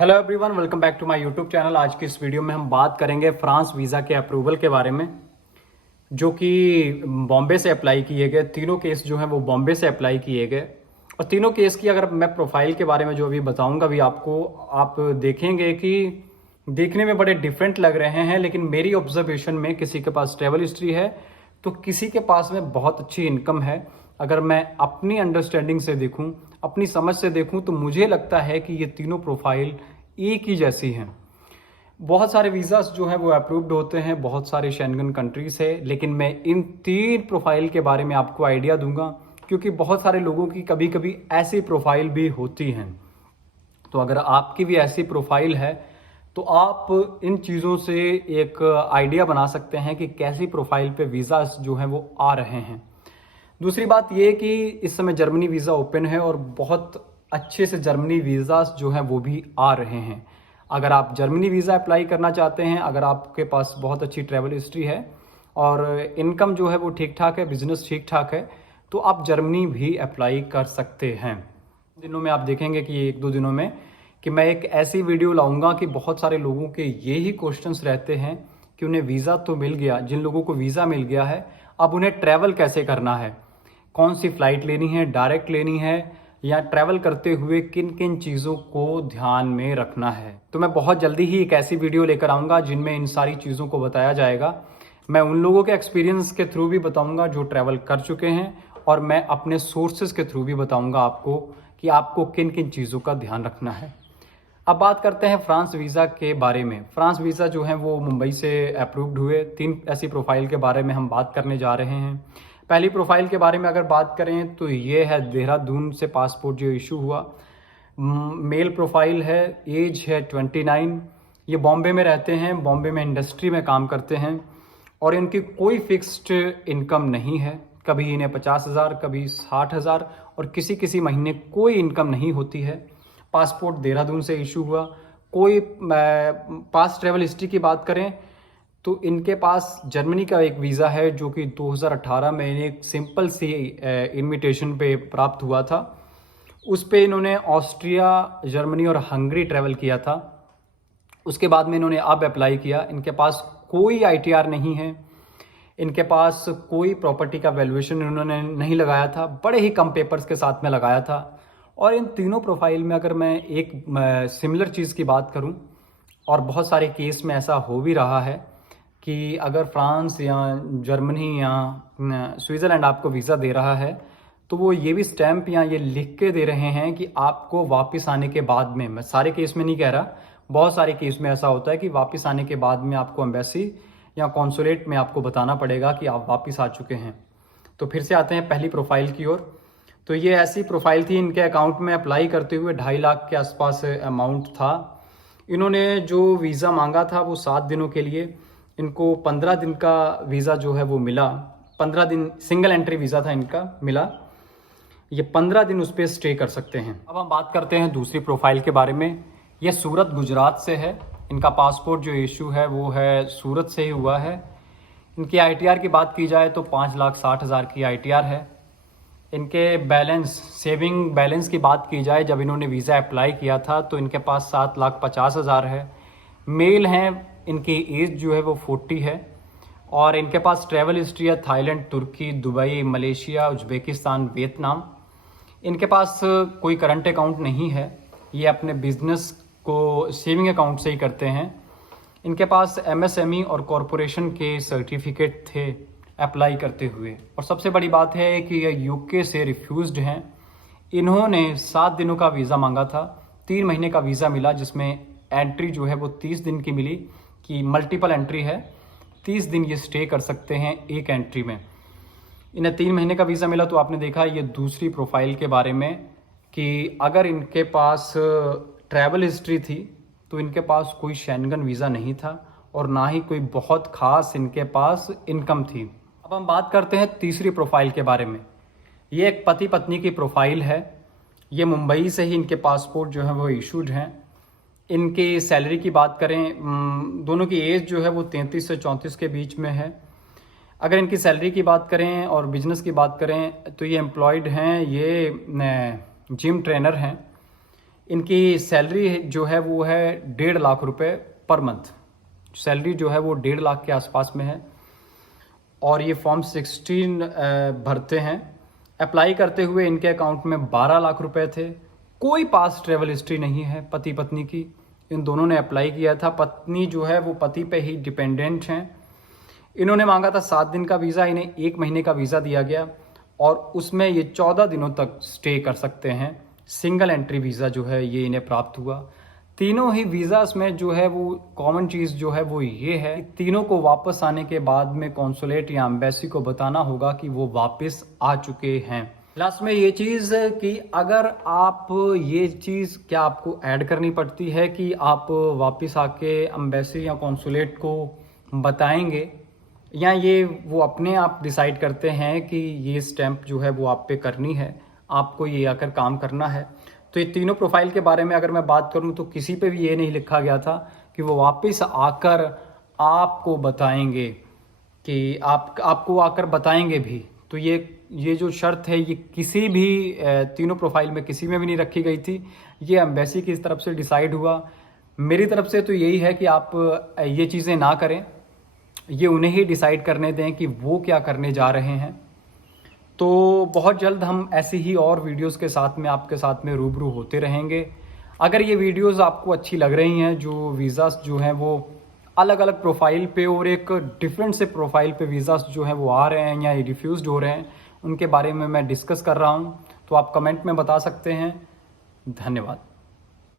Hello everyone, welcome back to my YouTube channel. आज की इस वीडियो में हम बात करेंगे फ्रांस वीज़ा के अप्रूवल के बारे में, जो कि बॉम्बे से अप्लाई किए गए। तीनों केस जो हैं वो बॉम्बे से अप्लाई किए गए और तीनों केस की अगर मैं प्रोफाइल के बारे में जो अभी बताऊंगा भी आपको, आप देखेंगे कि देखने में बड़े डिफरेंट लग रहे हैं, लेकिन मेरी ऑब्जर्वेशन में किसी के पास ट्रैवल हिस्ट्री है तो किसी के पास में बहुत अच्छी इनकम है। अगर मैं अपनी अंडरस्टैंडिंग से देखूं, अपनी समझ से देखूं, तो मुझे लगता है कि ये तीनों प्रोफाइल एक ही जैसी हैं। बहुत सारे वीज़ास जो हैं वो अप्रूव्ड होते हैं, बहुत सारे शेंगन कंट्रीज है, लेकिन मैं इन तीन प्रोफाइल के बारे में आपको आइडिया दूंगा, क्योंकि बहुत सारे लोगों की कभी कभी ऐसी प्रोफाइल भी होती हैं। तो अगर आपकी भी ऐसी प्रोफाइल है तो आप इन चीज़ों से एक आइडिया बना सकते हैं कि कैसी प्रोफाइल पे वीज़ास जो हैं वो आ रहे हैं। दूसरी बात ये कि इस समय जर्मनी वीज़ा ओपन है और बहुत अच्छे से जर्मनी वीज़ास जो हैं वो भी आ रहे हैं। अगर आप जर्मनी वीज़ा अप्लाई करना चाहते हैं, अगर आपके पास बहुत अच्छी ट्रैवल हिस्ट्री है और इनकम जो है वो ठीक ठाक है, बिजनेस ठीक ठाक है, तो आप जर्मनी भी अप्लाई कर सकते हैं। दिनों में आप देखेंगे कि एक दो दिनों में कि मैं एक ऐसी वीडियो लाऊंगा कि बहुत सारे लोगों के ये ही क्वेश्चंस रहते हैं कि उन्हें वीज़ा तो मिल गया, जिन लोगों को वीज़ा मिल गया है अब उन्हें ट्रैवल कैसे करना है, कौन सी फ़्लाइट लेनी है, डायरेक्ट लेनी है, या ट्रैवल करते हुए किन किन चीज़ों को ध्यान में रखना है। तो मैं बहुत जल्दी ही एक ऐसी वीडियो लेकर आऊँगा जिनमें इन सारी चीज़ों को बताया जाएगा। मैं उन लोगों के एक्सपीरियंस के थ्रू भी बताऊँगा जो ट्रैवल कर चुके हैं, और मैं अपने सोर्सेज के थ्रू भी बताऊँगा आपको कि आपको किन किन चीज़ों का ध्यान रखना है। अब बात करते हैं फ्रांस वीज़ा के बारे में। फ्रांस वीज़ा जो है वो मुंबई से अप्रूव्ड हुए। तीन ऐसी प्रोफाइल के बारे में हम बात करने जा रहे हैं। पहली प्रोफाइल के बारे में अगर बात करें तो ये है देहरादून से पासपोर्ट जो इशू हुआ। मेल प्रोफाइल है, एज है 29। ये बॉम्बे में रहते हैं, बॉम्बे में इंडस्ट्री में काम करते हैं और इनकी कोई फिक्स्ड इनकम नहीं है। कभी इन्हें 50,000, कभी 60,000 और किसी किसी महीने कोई इनकम नहीं होती है। पासपोर्ट देहरादून से इशू हुआ। कोई पास ट्रैवल हिस्ट्री की बात करें तो इनके पास जर्मनी का एक वीज़ा है जो कि 2018 में इन्हें एक सिंपल सी इनविटेशन पे प्राप्त हुआ था। उस पे इन्होंने ऑस्ट्रिया, जर्मनी और हंगरी ट्रैवल किया था। उसके बाद में इन्होंने अब अप्लाई किया। इनके पास कोई आईटीआर नहीं है, इनके पास कोई प्रॉपर्टी का वैल्यूएशन इन्होंने नहीं लगाया था, बड़े ही कम पेपर्स के साथ में लगाया था। और इन तीनों प्रोफाइल में अगर मैं एक सिमिलर चीज़ की बात करूं, और बहुत सारे केस में ऐसा हो भी रहा है कि अगर फ्रांस या जर्मनी या स्विट्ज़रलैंड आपको वीज़ा दे रहा है तो वो ये भी स्टैंप या ये लिख के दे रहे हैं कि आपको वापस आने के बाद में, मैं सारे केस में नहीं कह रहा, बहुत सारे केस में ऐसा होता है कि वापस आने के बाद में आपको एम्बेसी या कॉन्सुलेट में आपको बताना पड़ेगा कि आप वापस आ चुके हैं। तो फिर से आते हैं पहली प्रोफाइल की ओर। तो ये ऐसी प्रोफाइल थी, इनके अकाउंट में अप्लाई करते हुए 2.5 लाख के आसपास अमाउंट था। इन्होंने जो वीज़ा मांगा था वो 7 दिनों के लिए, इनको 15 दिन का वीज़ा जो है वो मिला। 15 दिन सिंगल एंट्री वीज़ा था इनका मिला। ये 15 दिन उस पर स्टे कर सकते हैं। अब हम बात करते हैं दूसरी प्रोफाइल के बारे में। ये सूरत गुजरात से है। इनका पासपोर्ट जो इशू है वो है सूरत से ही हुआ है। इनकी आईटीआर की बात की जाए तो 5,60,000 की आईटीआर है। इनके बैलेंस, सेविंग बैलेंस की बात की जाए, जब इन्होंने वीज़ा अप्लाई किया था तो इनके पास 7,50,000 है। मेल हैं, इनकी एज जो है वो 40 है और इनके पास ट्रैवल हिस्ट्री है थाईलैंड, तुर्की, दुबई, मलेशिया, उज्बेकिस्तान, वियतनाम। इनके पास कोई करंट अकाउंट नहीं है, ये अपने बिजनेस को सेविंग अकाउंट से ही करते हैं। इनके पास एमएसएमई और कॉरपोरेशन के सर्टिफिकेट थे अप्लाई करते हुए। और सबसे बड़ी बात है कि ये यूके से रिफ्यूज्ड हैं। इन्होंने 7 दिनों का वीज़ा मांगा था, 3 महीने का वीज़ा मिला, जिसमें एंट्री जो है वो 30 दिन की मिली, कि मल्टीपल एंट्री है, 30 दिन ये स्टे कर सकते हैं एक एंट्री में। इन्हें 3 महीने का वीज़ा मिला। तो आपने देखा ये दूसरी प्रोफाइल के बारे में कि अगर इनके पास ट्रैवल हिस्ट्री थी तो इनके पास कोई शेंगन वीज़ा नहीं था और ना ही कोई बहुत ख़ास इनके पास इनकम थी। अब हम बात करते हैं तीसरी प्रोफाइल के बारे में। ये एक पति पत्नी की प्रोफाइल है। ये मुंबई से ही इनके पासपोर्ट जो है वो इशूड हैं। इनकी सैलरी की बात करें, दोनों की एज जो है वो 33 से 34 के बीच में है। अगर इनकी सैलरी की बात करें और बिजनेस की बात करें तो ये एम्प्लॉयड हैं, ये जिम ट्रेनर हैं। इनकी सैलरी जो है वो है 1.5 लाख रुपए पर मंथ। सैलरी जो है वो 1.5 लाख के आसपास में है। और ये फॉर्म 16 भरते हैं। अप्लाई करते हुए इनके अकाउंट में 12 लाख रुपए थे। कोई पास ट्रेवल हिस्ट्री नहीं है पति पत्नी की। इन दोनों ने अप्लाई किया था। पत्नी जो है वो पति पे ही डिपेंडेंट हैं। इन्होंने मांगा था 7 दिन का वीज़ा, इन्हें 1 महीने का वीज़ा दिया गया और उसमें ये 14 दिनों तक स्टे कर सकते हैं। सिंगल एंट्री वीज़ा जो है ये इन्हें प्राप्त हुआ। तीनों ही वीज़ास में जो है वो कॉमन चीज़ जो है वो ये है कि तीनों को वापस आने के बाद में कॉन्सुलेट या एम्बेसी को बताना होगा कि वो वापस आ चुके हैं। लास्ट में ये चीज़ कि अगर आप ये चीज़ क्या आपको ऐड करनी पड़ती है कि आप वापस आके एम्बेसी या कॉन्सुलेट को बताएंगे, या ये वो अपने आप डिसाइड करते हैं कि ये स्टैंप जो है वो आप पे करनी है, आपको ये आकर काम करना है। तो ये तीनों प्रोफाइल के बारे में अगर मैं बात करूं तो किसी पे भी ये नहीं लिखा गया था कि वो वापस आकर आपको बताएंगे कि आपको आकर बताएंगे भी। तो ये जो शर्त है ये किसी भी तीनों प्रोफाइल में किसी में भी नहीं रखी गई थी। ये एम्बेसी की तरफ से डिसाइड हुआ। मेरी तरफ से तो यही है कि आप ये चीज़ें ना करें, ये उन्हें ही डिसाइड करने दें कि वो क्या करने जा रहे हैं। तो बहुत जल्द हम ऐसी ही और वीडियोस के साथ में आपके साथ में रूबरू होते रहेंगे। अगर ये वीडियोस आपको अच्छी लग रही हैं, जो वीज़ास जो हैं वो अलग अलग प्रोफाइल पे और एक डिफरेंट से प्रोफाइल पे वीज़ास जो हैं वो आ रहे हैं या रिफ्यूज़ हो रहे हैं, उनके बारे में मैं डिस्कस कर रहा हूँ, तो आप कमेंट में बता सकते हैं। धन्यवाद।